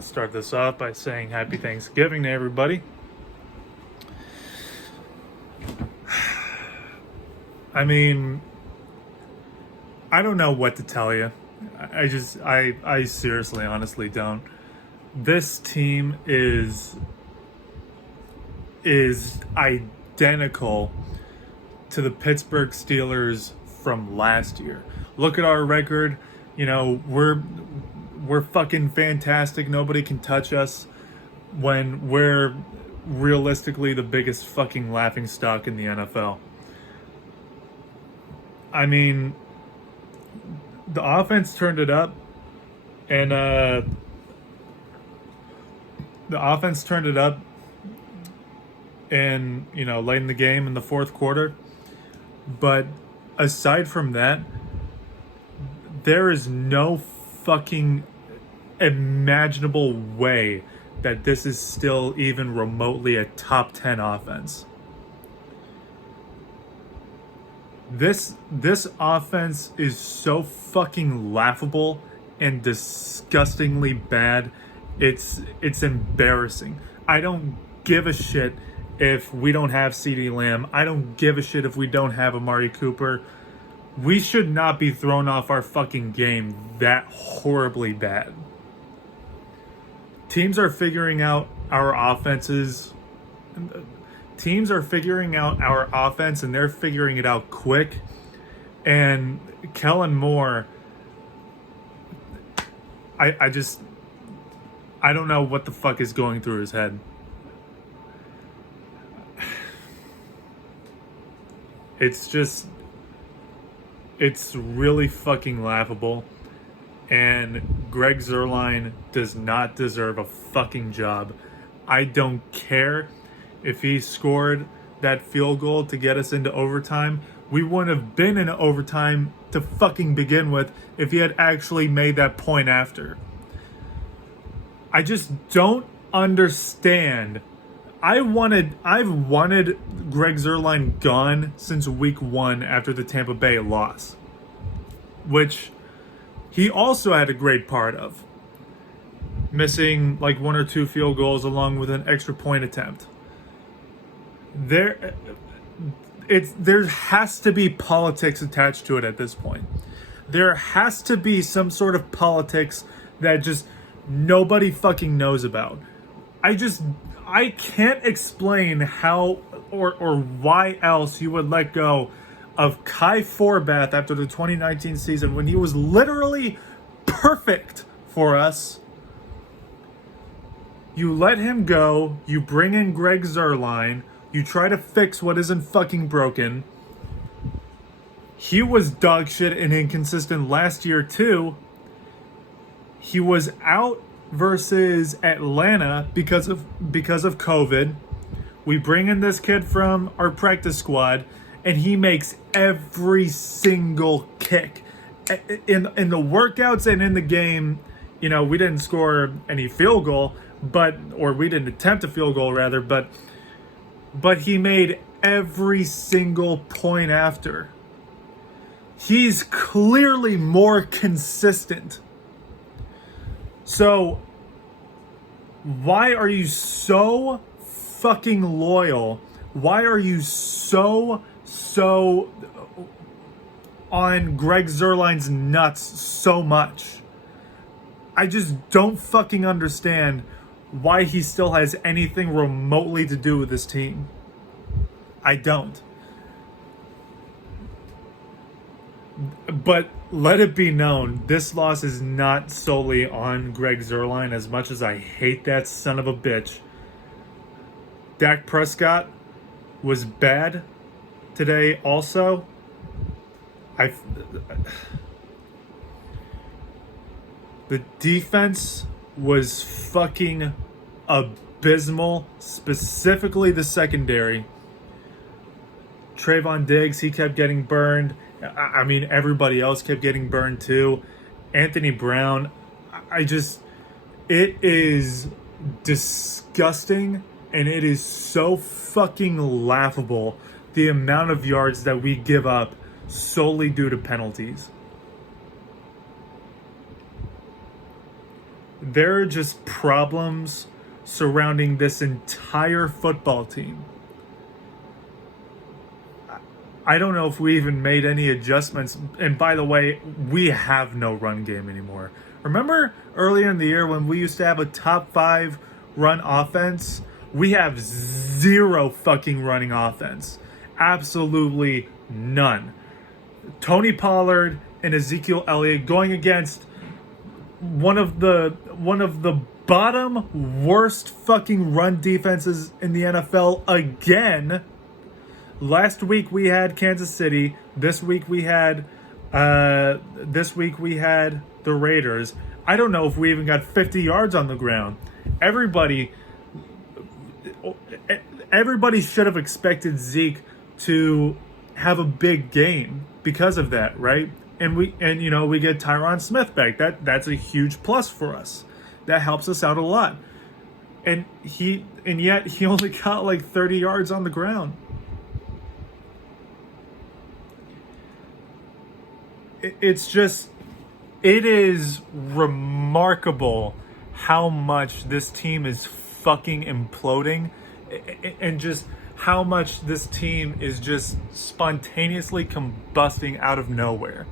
want to start this off by saying Happy Thanksgiving to everybody. I mean, I don't know what to tell you. I seriously, honestly don't. This team is identical to the Pittsburgh Steelers from last year. Look at our record. You know, we're fucking fantastic. Nobody can touch us when we're realistically the biggest fucking laughingstock in the NFL. I mean, the offense turned it up, and late in the game in the fourth quarter. But aside from that, there is no fucking imaginable way that this is still even remotely a top 10 offense. This offense is so fucking laughable and disgustingly bad. It's embarrassing. I don't give a shit if we don't have CeeDee Lamb. I don't give a shit if we don't have Amari Cooper. We should not be thrown off our fucking game that horribly bad. Teams are figuring out our offenses. Teams are figuring out our offense, and they're figuring it out quick. And Kellen Moore, I don't know what the fuck is going through his head. It's really fucking laughable. And Greg Zuerlein does not deserve a fucking job. I don't care if he scored that field goal to get us into overtime. We wouldn't have been in overtime to fucking begin with if he had actually made that point after. I just don't understand. I've wanted Greg Zuerlein gone since week 1 after the Tampa Bay loss, which he also had a great part of, missing like 1 or 2 field goals along with an extra point attempt. There has to be politics attached to it at this point. There has to be some sort of politics that just nobody fucking knows about. I can't explain how or why else you would let go of Kai Forbath after the 2019 season when he was literally perfect for us. You let him go, you bring in Greg Zuerlein, you try to fix what isn't fucking broken. He was dog shit and inconsistent last year too. He was out versus Atlanta because of COVID. We bring in this kid from our practice squad, and he makes every single kick in the workouts and in the game. You know, we didn't score any field goal, or we didn't attempt a field goal rather, but he made every single point after. He's clearly more consistent. So, why are you so fucking loyal? Why are you so on Greg Zuerlein's nuts so much? I just don't fucking understand why he still has anything remotely to do with this team. I don't. But let it be known, this loss is not solely on Greg Zuerlein, as much as I hate that son of a bitch. Dak Prescott was bad today also. The defense was fucking abysmal, specifically the secondary. Trayvon Diggs, he kept getting burned. I mean, everybody else kept getting burned too. Anthony Brown, it is disgusting, and it is so fucking laughable the amount of yards that we give up solely due to penalties. There are just problems surrounding this entire football team. I don't know if we even made any adjustments. And by the way, we have no run game anymore. Remember earlier in the year when we used to have a top 5 run offense? We have zero fucking running offense. Absolutely none. Tony Pollard and Ezekiel Elliott going against one of the bottom worst fucking run defenses in the NFL again. Last week we had Kansas City. This week we had the Raiders. I don't know if we even got 50 yards on the ground. Everybody should have expected Zeke to have a big game because of that, right? And we get Tyron Smith back. That's a huge plus for us. That helps us out a lot. And yet he only got like 30 yards on the ground. It is remarkable how much this team is fucking imploding, and just how much this team is just spontaneously combusting out of nowhere.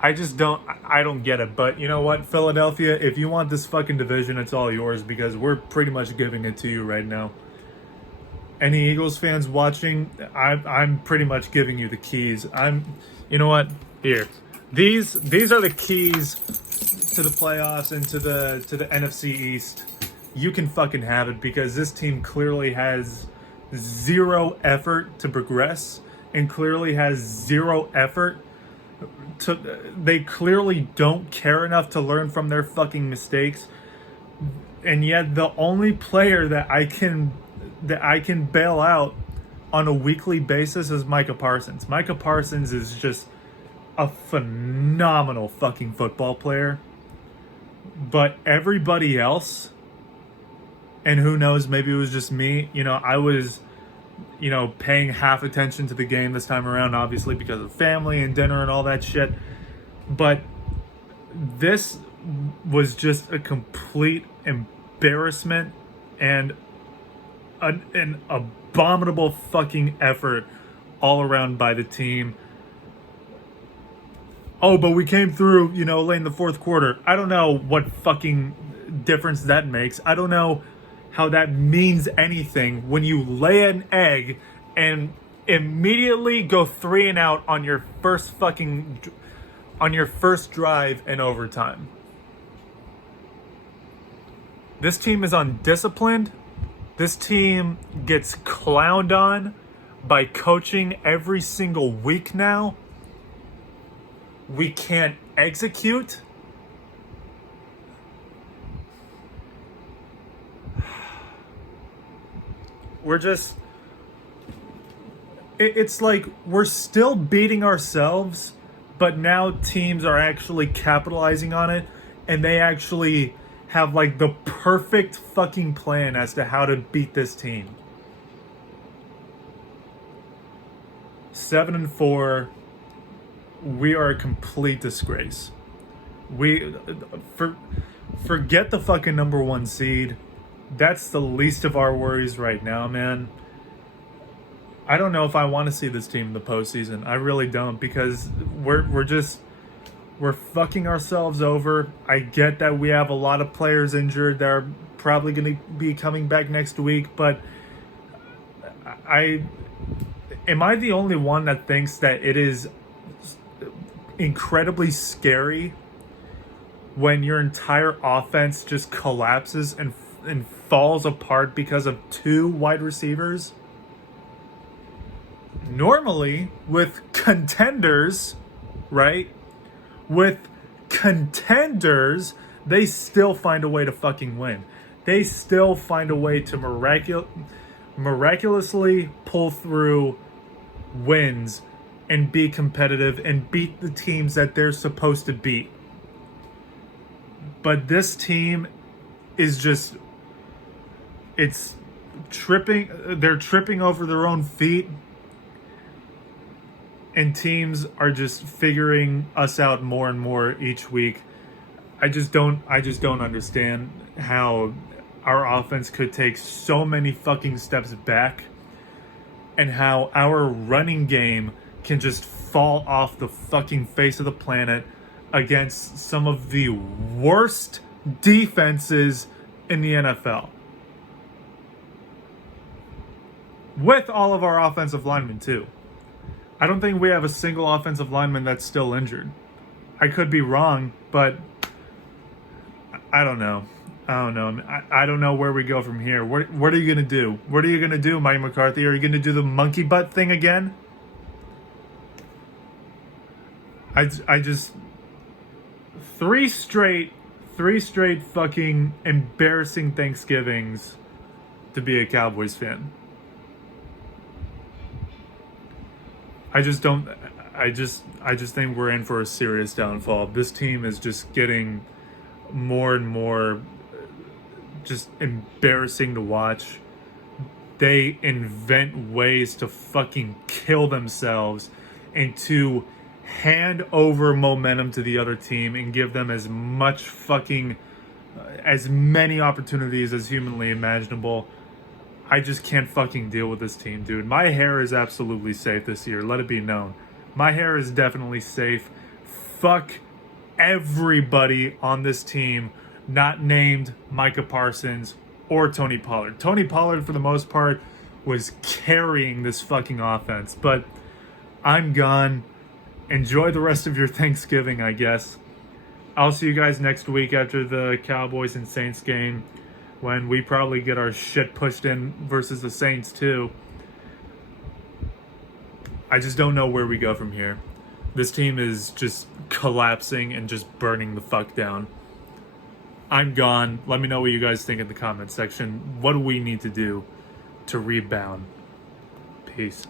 I don't get it. But you know what, Philadelphia, if you want this fucking division, it's all yours, because we're pretty much giving it to you right now. Any Eagles fans watching, I'm pretty much giving you the keys. You know what? Here, these are the keys to the playoffs and to the NFC East. You can fucking have it, because this team clearly has zero effort to progress, and clearly has zero effort to. They clearly don't care enough to learn from their fucking mistakes, and yet the only player that I can bail out on a weekly basis is Micah Parsons. Micah Parsons is just a phenomenal fucking football player. But everybody else, and who knows, maybe it was just me, I was, paying half attention to the game this time around, obviously because of family and dinner and all that shit. But this was just a complete embarrassment and an abominable fucking effort all around by the team. Oh, but we came through, late in the fourth quarter. I don't know what fucking difference that makes. I don't know how that means anything when you lay an egg and immediately go 3 and out on your first drive in overtime. This team is undisciplined. This team gets clowned on by coaching every single week now. We can't execute. It's like we're still beating ourselves, but now teams are actually capitalizing on it, and they actually have like the perfect fucking plan as to how to beat this team. 7-4, we are a complete disgrace. Forget the fucking number 1 seed. That's the least of our worries right now, man. I don't know if I want to see this team in the postseason. I really don't, because we're fucking ourselves over. I get that we have a lot of players injured that are probably going to be coming back next week, but am I the only one that thinks that it is incredibly scary when your entire offense just collapses and falls apart because of 2 wide receivers? Normally, with contenders, right? With contenders, they still find a way to fucking win. They still find a way to miraculously pull through wins and be competitive and beat the teams that they're supposed to beat. But this team is just, it's tripping. They're tripping over their own feet. And teams are just figuring us out more and more each week. I just don't understand how our offense could take so many fucking steps back and how our running game can just fall off the fucking face of the planet against some of the worst defenses in the NFL. With all of our offensive linemen, too. I don't think we have a single offensive lineman that's still injured. I could be wrong, but I don't know. I don't know where we go from here. What are you going to do? What are you going to do, Mike McCarthy? Are you going to do the monkey butt thing again? I just... Three straight fucking embarrassing Thanksgivings to be a Cowboys fan. I just think we're in for a serious downfall. This team is just getting more and more just embarrassing to watch. They invent ways to fucking kill themselves and to hand over momentum to the other team and give them as much fucking as many opportunities as humanly imaginable. I just can't fucking deal with this team, dude. My hair is absolutely safe this year. Let it be known. My hair is definitely safe. Fuck everybody on this team not named Micah Parsons or Tony Pollard. Tony Pollard, for the most part, was carrying this fucking offense. But I'm gone. Enjoy the rest of your Thanksgiving, I guess. I'll see you guys next week after the Cowboys and Saints game, when we probably get our shit pushed in versus the Saints too. I just don't know where we go from here. This team is just collapsing and just burning the fuck down. I'm gone. Let me know what you guys think in the comment section. What do we need to do to rebound? Peace.